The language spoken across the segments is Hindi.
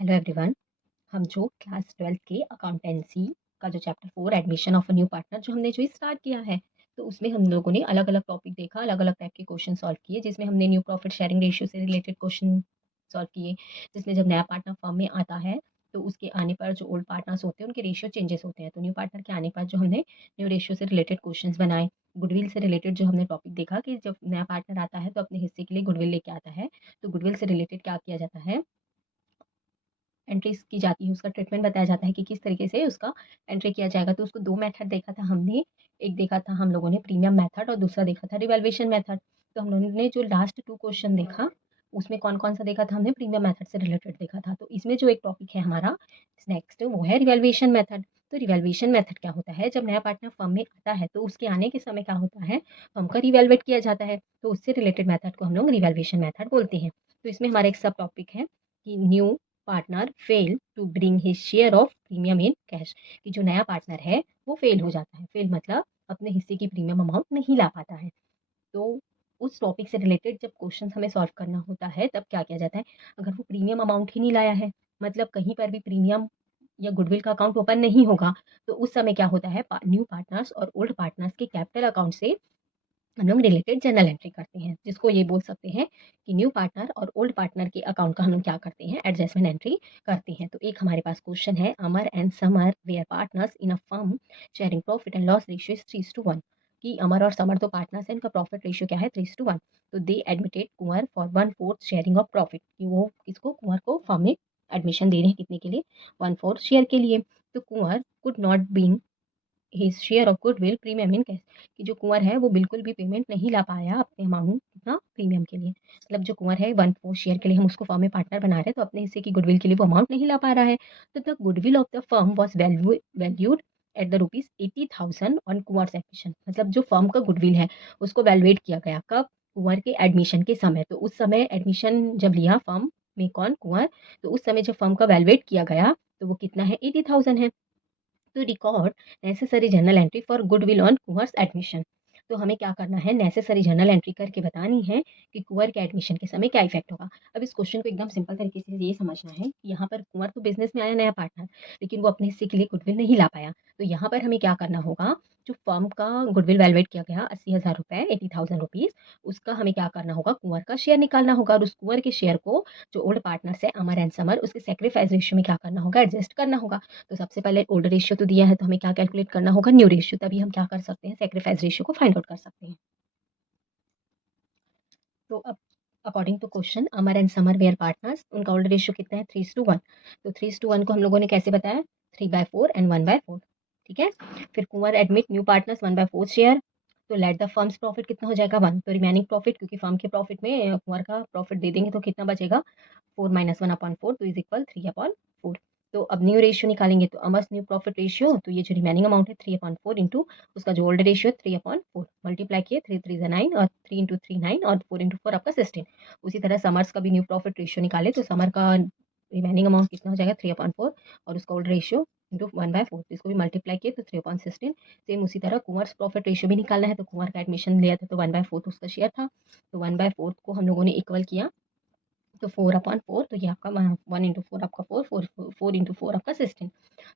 Hello everyone. हम जो क्लास 12th के अकाउंटेंसी का जो chapter 4 admission of a new partner जो हमने जो स्टार्ट किया है, तो उसमें हम लोगों ने अलग अलग टॉपिक देखा, अलग अलग टाइप के क्वेश्चन सॉल्व किए, जिसमें हमने न्यू प्रॉफिट शेयरिंग रेशियो से रिलेटेड क्वेश्चन सॉल्व किए। जिसमें जब नया पार्टनर फर्म में आता है तो उसके आने पर जो ओल्ड पार्टनर्स होते हैं उनके रेशियो चेंजेस होते हैं, तो न्यू पार्टनर के आने पर जो हमने न्यू रेशियो से रिलेटेड क्वेश्चंस बनाए। गुडविल से रिलेटेड जो हमने टॉपिक देखा कि जब नया पार्टनर आता है तो अपने हिस्से के लिए गुडविल लेके आता है, तो गुडविल से रिलेटेड क्या किया जाता है, एंट्रीज की जाती है, उसका ट्रीटमेंट बताया जाता है कि किस तरीके से उसका एंट्री किया जाएगा। तो उसको दो मेथड देखा था हमने, एक देखा था हम लोगों ने प्रीमियम मेथड और दूसरा देखा था रिवैल्यूएशन मेथड। तो हम लोगों ने जो लास्ट टू क्वेश्चन देखा उसमें कौन कौन सा देखा था, हमने प्रीमियम मेथड से रिलेटेड देखा था। तो इसमें जो एक टॉपिक है हमारा नेक्स्ट वो है रिवैल्यूएशन मेथड। तो रिवैल्यूएशन मेथड क्या होता है, जब नया पार्टनर फर्म में आता है तो उसके आने के समय क्या होता है, फर्म का रिवैल्यूएट किया जाता है, तो उससे रिलेटेड मेथड को हम लोग रिवैल्यूएशन मेथड बोलते हैं। तो इसमें हमारा एक सब टॉपिक है कि new partner fail to bring his share of premium in cash, कि जो नया पार्टनर है वो फेल हो जाता है। फेल मतलब अपने हिस्से की प्रीमियम अमाउंट नहीं ला पाता है। तो उस टॉपिक से रिलेटेड जब क्वेश्चन हमें सॉल्व करना होता है तब क्या किया जाता है, अगर वो प्रीमियम अमाउंट ही नहीं लाया है, मतलब कहीं पर भी प्रीमियम या गुडविल का अकाउंट ओपन नहीं होगा, तो उस समय क्या होता है, न्यू पार्टनर्स और ओल्ड पार्टनर्स के कैपिटल अकाउंट से हम लोग रिलेटेड जर्नल एंट्री करते हैं, जिसको ये बोल सकते हैं कि न्यू पार्टनर और ओल्ड पार्टनर के अकाउंट का हम लोग क्या करते हैं, एडजस्टमेंट एंट्री करते हैं। तो एक हमारे पास क्वेश्चन है, Amar and Samar were partners in a firm sharing profit and loss ratio is 3:1, कि अमर और समर तो पार्टनर्स हैं, इनका प्रॉफिट रेशियो क्या है, 3:1। तो they admitted Kunwar for 1/4 sharing of profit, कि वो इसको कुंवर को फर्म में एडमिशन दे रहे हैं, कितने के लिए, 1/4 शेयर के लिए। तो Kunwar could not been his share of goodwill premium in cash, कि जो कुंवर है वो बिल्कुल भी पेमेंट नहीं ला पाया अपने अमाउंट कितना प्रीमियम के लिए, मतलब जो कुंवर है 1/4 शेयर के लिए हम उसको फर्म में पार्टनर बना रहे हैं, तो अपने हिस्से की गुडविल के लिए वो अमाउंट नहीं ला पा रहा है। तो the goodwill of the firm was valued at the ₹80,000 on Kunwar admission, मतलब जो फर्म का गुडविल है उसको वैल्यूएट किया गया कब, कुंवर के एडमिशन के समय। तो उस समय एडमिशन जब लिया फर्म में कौन, कुंवर, तो उस समय जब फर्म का वैल्यूएट किया गया तो वो कितना है, 80,000 है। तो record necessary journal entry for goodwill on Kunwar's admission. तो हमें क्या करना है, नेसेसरी जर्नल एंट्री करके बतानी है कि कुंवर के एडमिशन के समय क्या इफेक्ट होगा। अब इस क्वेश्चन को एकदम सिंपल तरीके से ये समझना है कि यहाँ पर कुंवर तो बिजनेस में आया नया पार्टनर, लेकिन वो अपने हिस्से के लिए गुडविल नहीं ला पाया। तो यहाँ पर हमें क्या करना होगा, जो फर्म का गुडविल वैल्यूएट किया गया 80,000 रुपए, 80,000 रुपीज, उसका हमें क्या करना होगा, कुंवर का शेयर निकालना होगा, और उस कुंवर के शेयर को जो ओल्ड पार्टनर्स है अमर एंड समर, उसके सेक्रीफाइस रेशियो में क्या करना होगा, एडजस्ट करना होगा। तो सबसे पहले ओल्ड रेशियो तो दिया है, तो हमें क्या कैलकुलेट करना होगा, न्यू रेशियो, तभी हम क्या कर सकते हैं, सेक्रीफाइस रेशियो को फाइंड आउट कर सकते हैं। तो अब according to question, Amar and Samar were partners, उनका ओल्ड रेशियो कितना है, 3:1। तो 3:1 को हम लोगों ने कैसे बताया, 3/4 एंड 1/4, ठीक है। फिर कुंवर एडमिट न्यू पार्टनर्स 1/4 शेयर, तो लेट द फर्म्स प्रॉफिट कितना हो जाएगा, 1। तो रिमेनिंग प्रॉफिट, क्योंकि फर्म के प्रॉफिट में कुंवर का प्रॉफिट दे देंगे तो कितना बचेगा, 4 - 1/4, तो इज इक्वल 3/4। तो अब न्यू रेशियो निकालेंगे, तो अमर्स न्यू प्रॉफिट रेशियो, तो ये जो रिमेनिंग अमाउंट है 3/4 इंटू उसका जो ओल्ड रेशियो है 3/4, मल्टीप्लाई किए, 3 3 9 और 3 इंटू 3 9 और 4 इंटू 4 आपका 16। उसी तरह समर्स का भी न्यू प्रॉफिट रेशियो निकाले, तो समर का रिमेनिंग अमाउंट कितना हो जाएगा, 3/4 और उसका ओल्ड रेशियो इंटू 1/4, तो इसको भी मल्टीप्लाई किए तो 3/16। सेम उसी तरह कुंवर्स प्रॉफिट रेशियो भी निकालना है, तो कुंवर का एडमिशन लिया था तो 1/4 उसका शेयर था, तो 1/4 को हम लोगों ने इक्वल किया, तो 4/4, तो ये आपका 1 इंटू 4 आपका 4, 4 इंटू 4 आपका 16।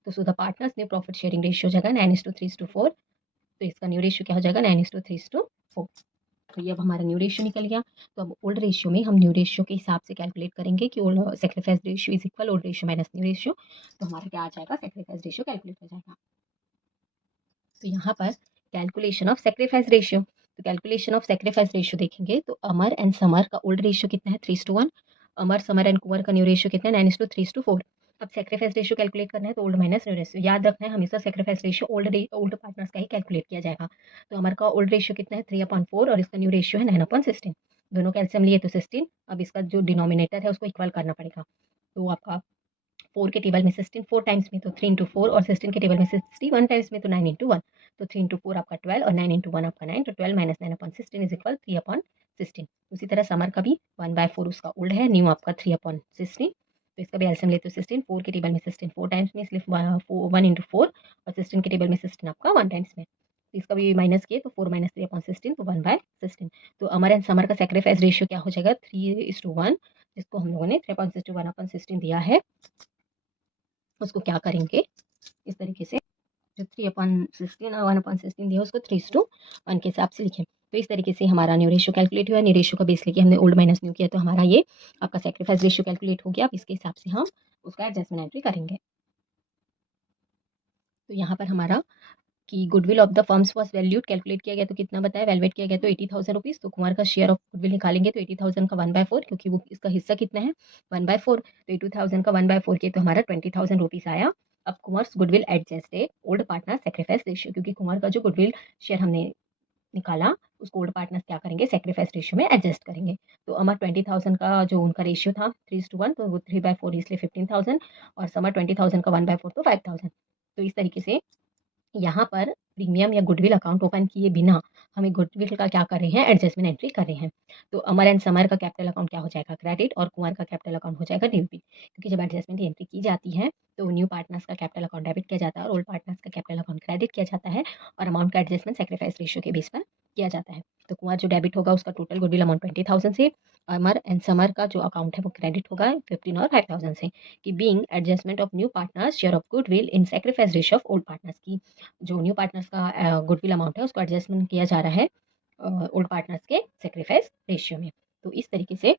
तो so the partners new profit sharing ratio हो जाएगा 9:3:4, तो इसका न्यू रेशियो क्या हो जाएगा, 9:3:4। तो ये अब हमारा न्यू रेशियो निकल गया। तो अब ओल्ड रेशियो में हम न्यू रेशियो के हिसाब से कैलकुलेट करेंगे कि old sacrifice ratio is equal old ratio minus new ratio, तो हमारा क्या आ जाएगा, सेक्रीफाइस रेशियो कैलकुलेट हो जाएगा। तो यहाँ पर कैलकुलेशन ऑफ सेक्रीफाइस रेशियो, तो कैलकुलेशन ऑफ सेक्रीफाइस रेशियो देखेंगे तो अमर एंड समर का ओल्ड रेशियो कितना है, 3:1। अमर समर एंड कुंवर का न्यू रेशियो कितना है, 9:3:4। अब सेक्रीफाइस रेशियो कैलकुलेट करना है तो ओल्ड माइनस न्यू रेशियो, याद रखना है हमेशा सेक्रीफाइस रेशियो ओल्ड पार्टनर्स का ही कैलकुलेट किया जाएगा। तो अमर का ओल्ड रेशियो कितना है, 3/4 और इसका न्यू रेशियो है 9/16। दोनों कैल्सियम लिए तो 16। अब इसका जो डिनोमिनेटर है उसको इक्वल करना पड़ेगा, तो आपका 4 के टेबल में 16 4 टाइम्स में, तो 3 इंटू 4, और 16 के टेबल में 60 1 टाइम्स में, तो 9 इंटू 1, तो 3 इंटू 4 आपका 12 और 9 इंटू 1 आपका 9, तो 12 माइनस 9/16 इज इक्वल 3/16। उसी तरह समर का भी 1/4 उसका ओल्ड है, न्यू आपका 3/16, तो इसका भी एल्सियम लेते हो 16, 4 के टेबल में 16 4 टाइम्स में, इसलिए 1 इंटू 4, और 16 के टेबल में 16 आपका 1 टाइम्स में, तो इसका भी माइनस किए तो 4 माइनस 3/16, तो 1/16। तो अमर एंड समर का सेक्रीफाइस रेशियो क्या हो जाएगा, 3:1, जिसको हम लोगों ने 3/16 1/16 दिया है, उसको क्या करेंगे इस तरीके से, जो 3/16 और 1/16 दिया उसको 3:1 के हिसाब से लिखें। तो इस तरीके से हमारा न्यू रेशियो कैलकुलेट हुआ। न्यू रेशियो का बेस लेके हमने ओल्ड माइनस न्यू किया, तो हमारा ये आपका सैक्रिफाइस रेशियो कैलकुलेट हो गया। अब इसके हिसाब से हम उसका एडजस्टमेंट एंट्री करेंगे। तो यहाँ पर हमारा कि goodwill of the firms was valued calculate किया गया, तो कितना बताया, वैल्यूएट किया गया तो 80,000 रुपीज़। तो कुमार का शेयर ऑफ गुडविल निकालेंगे, तो 80,000 का 1/4, क्योंकि वो इसका हिस्सा कितना है 1/4, तो 80,000 का 1/4 के तो हमारा 20,000 रुपीज़ आया। अब Kumars goodwill adjusted old partner sacrifice ratio, क्योंकि कुमार का जो गुडविल शेयर हमने निकाला उसको ओल्ड पार्टनर्स क्या करेंगे, सेक्रीफाइस रेशियो में एडजस्ट करेंगे। तो अमर 20,000 का जो उनका रेशियो था 3:1, तो वो 3/4 इसलिए 15,000, और समर 20,000 का 1/4 तो 5,000। तो इस तरीके से यहाँ पर प्रीमियम या गुडविल अकाउंट ओपन किए बिना हमें गुडविल का क्या कर रहे हैं, एडजस्टमेंट एंट्री कर रहे हैं। तो अमर एंड समर का कैपिटल अकाउंट क्या हो जाएगा, क्रेडिट, और कुमार का कैपिटल अकाउंट हो जाएगा डेबिट, क्योंकि जब एडजस्टमेंट एंट्री की जाती है तो न्यू पार्टनर्स का कैपिटल अकाउंट डेबिट किया जाता है और ओल्ड पार्टनर्स का कैपिटल अकाउंट क्रेडिट किया जाता है, और अमाउंट का एडजस्टमेंट सेक्रीफाइस रेशियो के बेस पर किया जाता है। तो कुमार जो डेबिट होगा उसका टोटल गुडविल अमाउंट 20,000 से, अमर एंड समर का जो अकाउंट है वो क्रेडिट होगा 15 और 5,000 से, कि being adjustment of new partners share of goodwill in sacrifice ratio of old partners की, जो न्यू पार्टनर्स का गुडविल अमाउंट है उसको एडजस्टमेंट किया जा रहा है ओल्ड पार्टनर्स के सेक्रीफाइस रेशियो में। तो इस तरीके से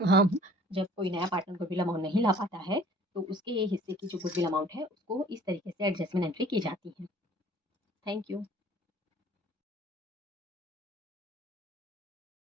हम जब कोई नया पार्टनर गुडविल अमाउंट नहीं ला पाता है तो उसके हिस्से की जो गुडविल अमाउंट है उसको इस तरीके से एडजस्टमेंट एंट्री की जाती है। Thank you.